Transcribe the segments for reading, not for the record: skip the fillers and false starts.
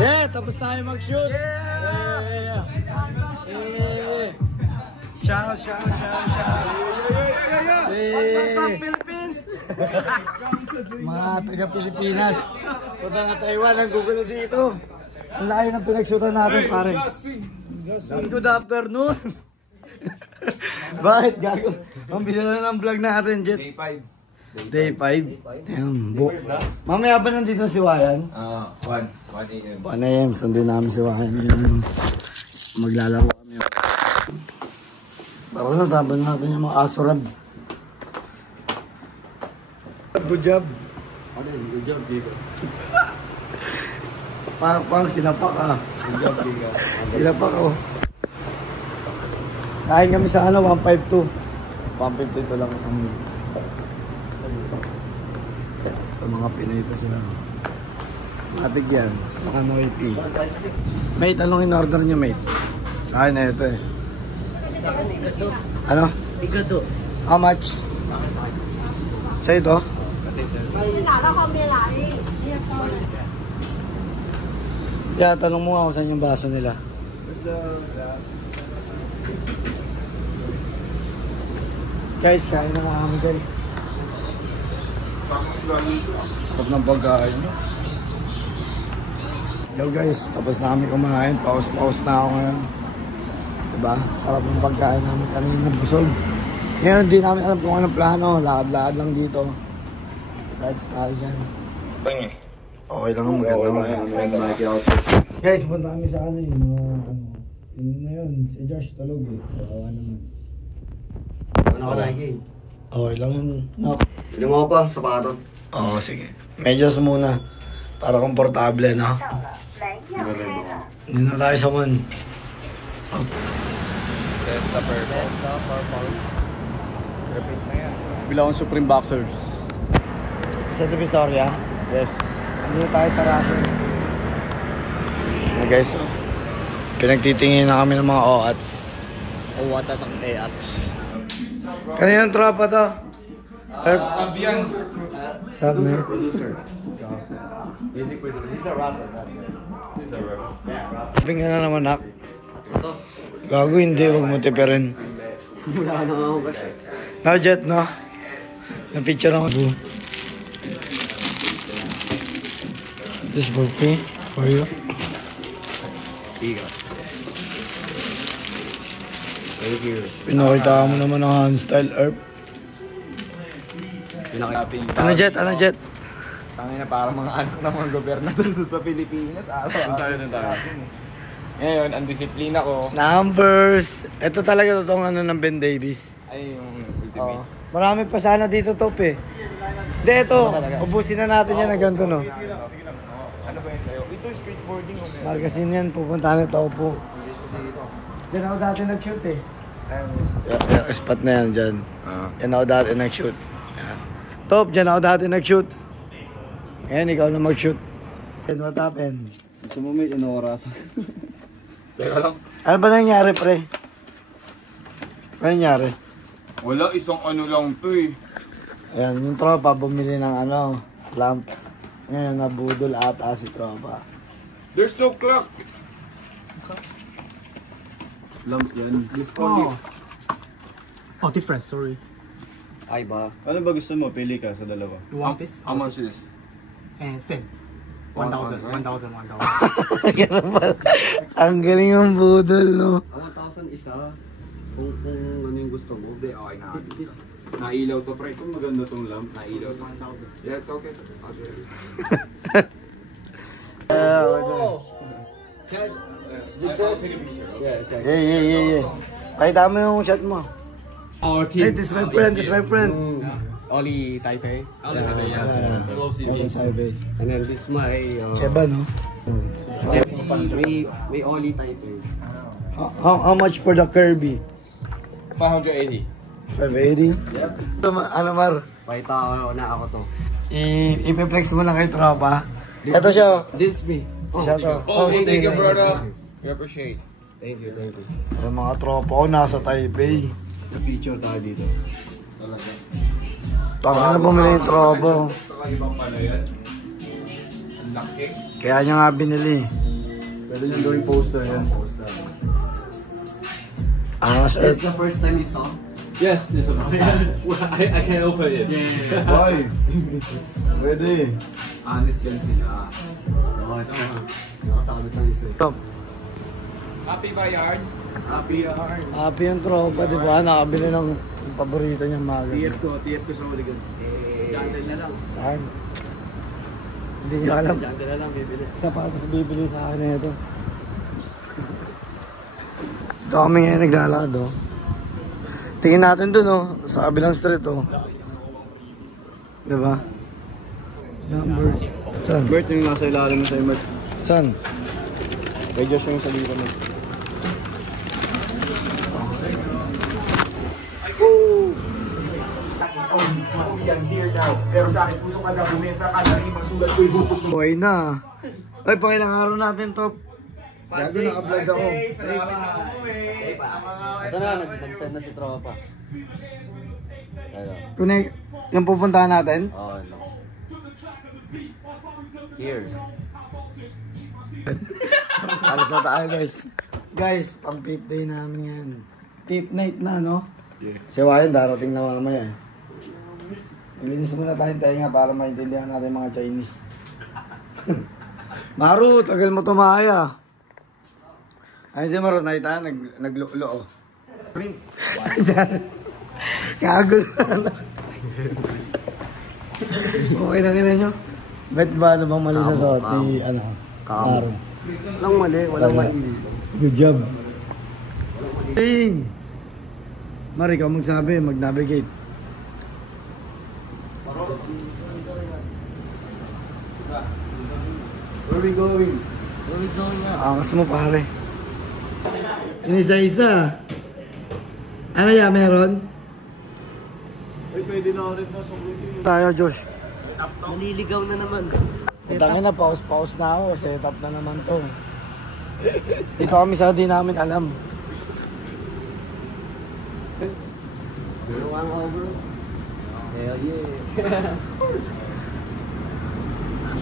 Yeah, tapos tayo mag-shoot. Yeah. Shout. What's up, Philippines? Mga taga-Pilipinas. Punta na Taiwan, ang gugulo dito. Ang layo ng pinagsutan natin, pare. Good afternoon. Bakit gago? Ang bisa na ng vlog natin, Jet. Day 5. Damn, mamaya ba nandito si Wayan? 1 AM. 1 AM, sundin namin si Wayan. Maglalaro kami. Para na taban natin yung mga asurab. Good job. Good job, Diego. Parang sinapak ah. Good job, Diego. Sinapak oh. Kain kami sa 152. 152 ito lang isang meal. Ito mga Pinay sila. Matig yan. Mga Noipi. Mate, anong in-order nyo, mate? Sa akin na ito eh. Ano? Igado. How much? Sa ito? Yeah, tanong mo ako saan yung baso nila. Guys, kain na kami guys. Sarap ng pagkain nyo. Yo guys, tapos na kami kumain. Pause na ako ngayon. Diba? Sarap ng pagkain namin kanina, busog. Ngayon, hindi namin alam kung anong plano. Lakad-lakad lang dito. Rides tayo dyan. Okay lang, maganda. Guys, punta kami sa ano yun. Yun na yun. Si Josh tulog eh. Kawawa naman. Ano ka lagi? Okay lang yun. Hindi mo pa, sapatos. Oo, sige. Medyas muna. Para komportable, no? Hindi na tayo sa man. Test the purple. Repeat na yan. Bilang akong Supreme Boxers. Sa Divisoria? Yes. Hindi tayo sa Russian. Guys, so, pinagtitingin na kami ng mga OATs. Wata ng EATs. Kaninang tropa to? Ambian. Sabi mo? Basic with he's a rapper. He's a rapper. Yeah, rapper. Sabi nga na naman, Nak. Gago, hindi. Huwag mo tipirin. Wala na ako kasi. No, Jet, no? Na-picture ako. This for me. For you. Iga. Thank you. Pinakita mo naman ang handstyle, Erp. Ano, Jet? Ano, Jet? Tangin na parang mga anak ng mga gobernador sa Pilipinas. Tayo. Ngayon, ang disiplina ko. Numbers. Ito talaga totoong ano ng Ben Davis. Ay, yung ultimate. Marami pa sana dito, Top eh. Hindi, ito. Ubusin na natin yan na ganito, no? Sige lang. Ano ba yun sa'yo? Ito, skateboarding o meron? Magazine yan, pupunta na ito po. Diyan ako dati nag-shoot eh. Yung spot na yan dyan. Yan ako dati nag-shoot. Top, dyan ako dati nag-shoot. Ngayon, ikaw na mag-shoot. And what happened? Gusto mo may inorasan. Teka lang. Ano ba nangyari, pre? Ano nangyari? Wala, isang ano lang to eh. Ayan, yung tropa bumili ng ano, lamp. Ngayon, nabudol ata si tropa. There's no clock. Lamp yan. Oh, different, sorry. Ay ba? Ano ba gusto mo? Pili ka sa dalawa. You want this? How much is this? Same. 1,000, 1,000. Ganun ba? Ang galing yung budol, no? 1,000 isa. Kung ano yung gusto mo. Hindi, okay na. Nailaw to, pre. Kung maganda tong lamp. Nailaw to. Yeah, it's okay. Yeah. Pakita mo yung shot mo. Our Hey, this is my friend. Oli Taipei. Oli Taipei. And then this is my... Seba, no? May Oli Taipei. How much for the Kirby? 580. 580? Yep. Ano, Mar? Pakita ko na ako to. Ipiplex mo lang kay tropa. Ito siya. This me. Siya to. Thank you, brother. We appreciate. Thank you. Yung mga tropa ko nasa Taipei. Na-feature tayo dito. Tanga na bumili yung tropa. Ibang pala yan. Ang laki. Kaya niya nga binili. Pwede nyo gawing poster yan. Angas Earth. It's the first time you saw? Yes, this is I can open it. Why? Pwede. Honest yan sila. Oh, ito na. Nakasabit ng isa. Happy ba yarn? Happy heart. Happy yung tropa, di ba? Nakabili ng paborito niyang maga. TF ko sa Maligan. Jandel na lang. Saan? Hindi ko alam. Jandel na lang bibili. Sapatos bibili sa akin na ito. Ito kami ngayon naglalakad, oh. Tingin natin dun, oh. Sa kabilang street, oh. Diba? Numbers. Saan? Bert yung nasa ilalim mo sa image. Saan? Kay Josh yung sa liban mo. Buhay na. Ay, pakilang araw natin, Top. Gago, naka-vlog ako. Ito na, nag-send na si Tropa. Tayo. Kunay, yung pupuntahan natin? Oh, no. Here. Alas na tayo, guys. Guys, pang peep day namin yan. Peep night na, no? Yeah. Kasi Wayan, darating na mamaya eh. Ilinis muna tayong tenga para maintindihan natin mga Chinese. Maru, tagal mo tumaya. Ayun si Maru, nakita, naglulo, oh. Kago na. Okay na kina nyo? Bet ba ano bang mali sa suot ni, ano, Maru? Walang mali, walang mali. Good job. Ting! Mar, ikaw magsabi, mag-navigate. Where we going? Angas mo pare. Inisa-isa. Ano yan, meron? Ay, pwede na rin mo sa Tayo, Josh. Naliligaw na naman. Matangin na, pause na ako. Set up na naman to. Dito kami sa di namin alam. One over. Hell yeah.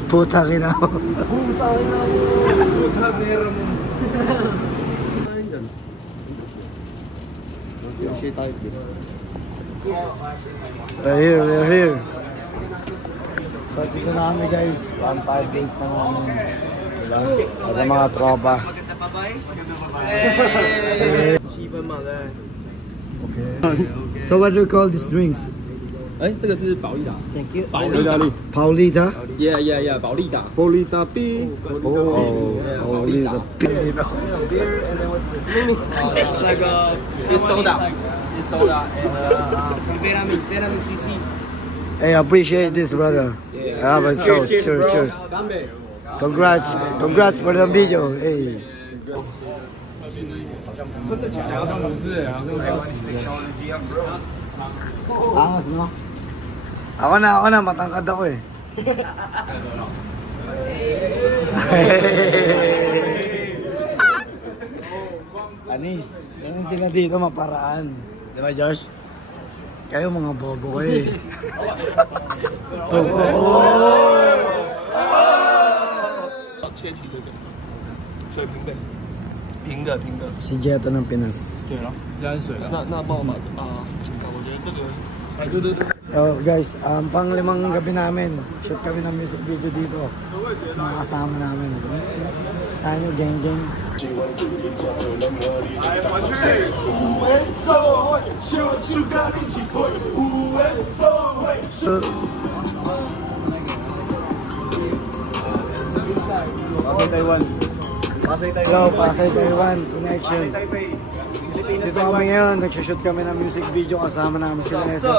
Puta kina ako. Puta, meron mo. Siya tayo. We're here. So dito na kami guys. 5 days na namin. Diba? Ito mga tropa. Shiba mother. So what do you call these drinks? 哎，这个是保利达 Thank you. 保利达 Paulita? ，Yeah Yeah Yeah，保利达。 Polita P. Oh, Paulita. Beer and then what's this? It's like it's soda. It's soda and some vitamin CC. Hey, I appreciate this, brother. Yeah, but cheers. Congrats for the video. Hey. Angas, no? Ako na, matangkad ako eh. Anis, ganun sila dito maparaan. Di ba, Josh? Kayo mga bobo ko eh. Si Jetta ng Pinas. 加水了。那帮我把这啊，我觉得这个，哎，对对对。 Oh, guys, pang 5 gabi namin. Shoot kami ng music video dito. Mga kasama namin. Tayo, gang. Hello, Pasay Taiwan Connection. Dito kami ngayon, nagsushoot kami ng music video kasama namin sila nito.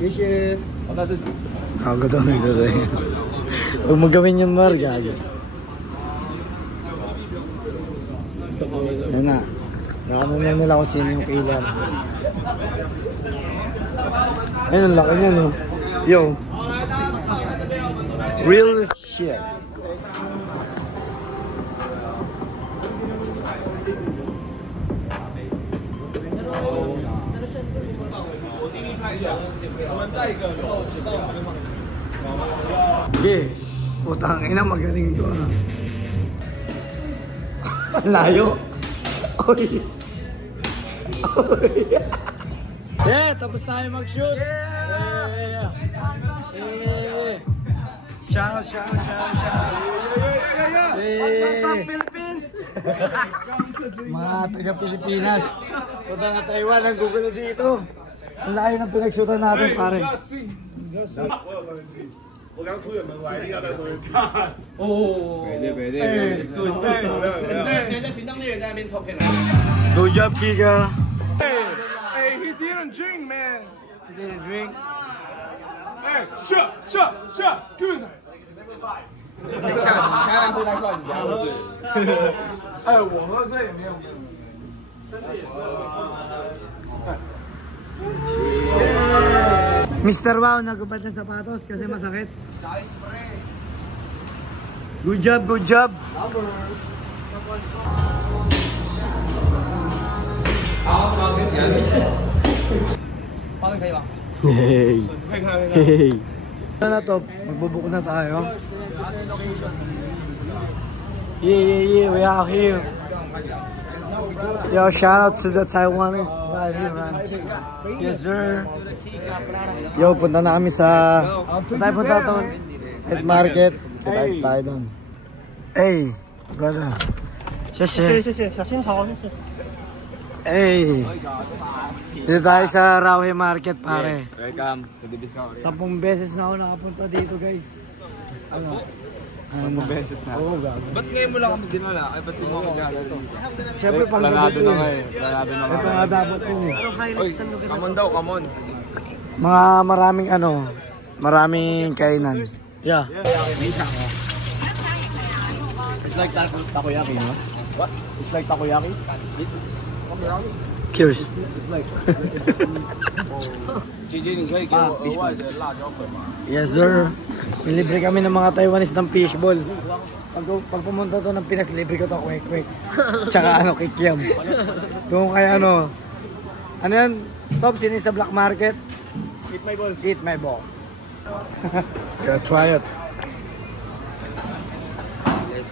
Cheers. Gago daw nagdala eh. Huwag magawin yung mar, gago. Yan na. Nakano lang nila kung sino yung kailan. Ayun, ang laki niya, no? Yo. Real shit. Okay. Putang ina, magaling to ah. Ang layo. Oy. Oy. Yeah, tapos tayo mag-shoot. Yeah. Shout. What's up, Philippines? Mga taga-Pilipinas. Punta na Taiwan, ang gugulo dito. Ang layo ng pinagsutan natin, pare. 我刚出远门，我还一定要在中间插。现在行动猎人在那边抽片来。 Good job, Kika. Hey, he didn't drink, man. He didn't drink. Hey, shut. Give me some. 看不太快，你家伙嘴。哎，我喝水也没有。 Mr. Wow, nagubad na sapatos kasi masakit. Good job. Hey. Ano na to? Magbubuko na tayo. Yeah, we are here. Yo, shout out to the Taiwanese right here, man. Yes, sir. Yo, punta na kami sa... Saan tayo punta to? Head market. Kita tayo doon. Hey, brother. Sheshe. Hey. Dito tayo sa Rauhe Market, pare. Welcome sa Divisoria. 10 beses na ako nakapunta dito, guys. Ano? 10 beses na. Oo, gago. Ba't ngayon mo lang ako dinala? Ay, ba't di mo ako gagawin? Siyempre, Planado na nga eh. Ito nga dapat yun eh. Oy, kamon daw, kamon. Mga maraming kainan. Yeah. It's like takoyaki, no? What? It's like takoyaki. This Cheers. it's like. 姐姐，你可以给我额外的辣椒粉吗？ Yes, sir. Libre kami ng mga Taiwanese ng fishball. Pag pumunta to ng Pinas, libre ko to kwek-kwek. Tsaka ano, kikiam. Doon kaya ano. Ano yan? Top, sino sa black market? Eat my balls. Eat my ball. Gotta try it.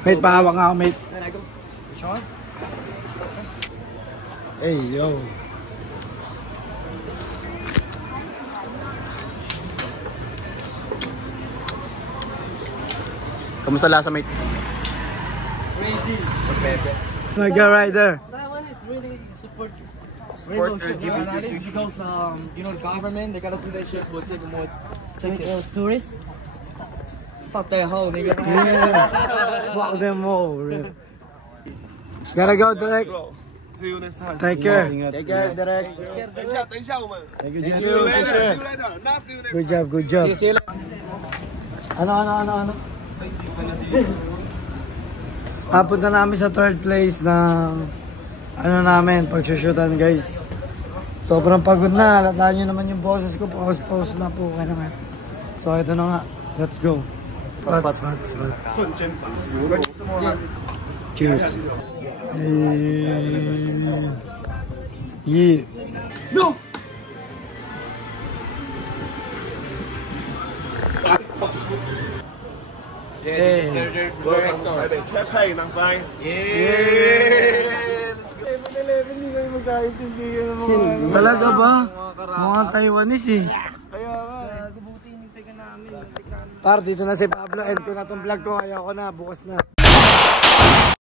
Mate, pahawak nga ako, mate. Sean? Hey, yo. Kamusta lasa, mate? Crazy. My God, right there. Taiwan is really support LGBT because you know the government they gotta do that shit for civil more tourists. Fuck that hoe, nigga. Yeah. Fuck them all. Really. Gotta go, Derek. See you next time. Take care. Take care, Derek. 等一下，我们。 Thank you, See you later. Jesse. See you later. Not see you next. Good job, good job. Ano? Punta namin sa third place na ano namin, pagsushootan, guys. Sobrang pagod na. Halataan nyo naman yung boses ko. Pause na po. Kaya nga. So, ito na nga. Let's go. Pats. Cheers. Yeah. No! Hey. 台北 Trap Pay 能翻。 Talaga ba? Mga Taiwanese eh. Par, dito na si Pablo. End ko na tong vlog ko. Ayaw ko na. Bukas na.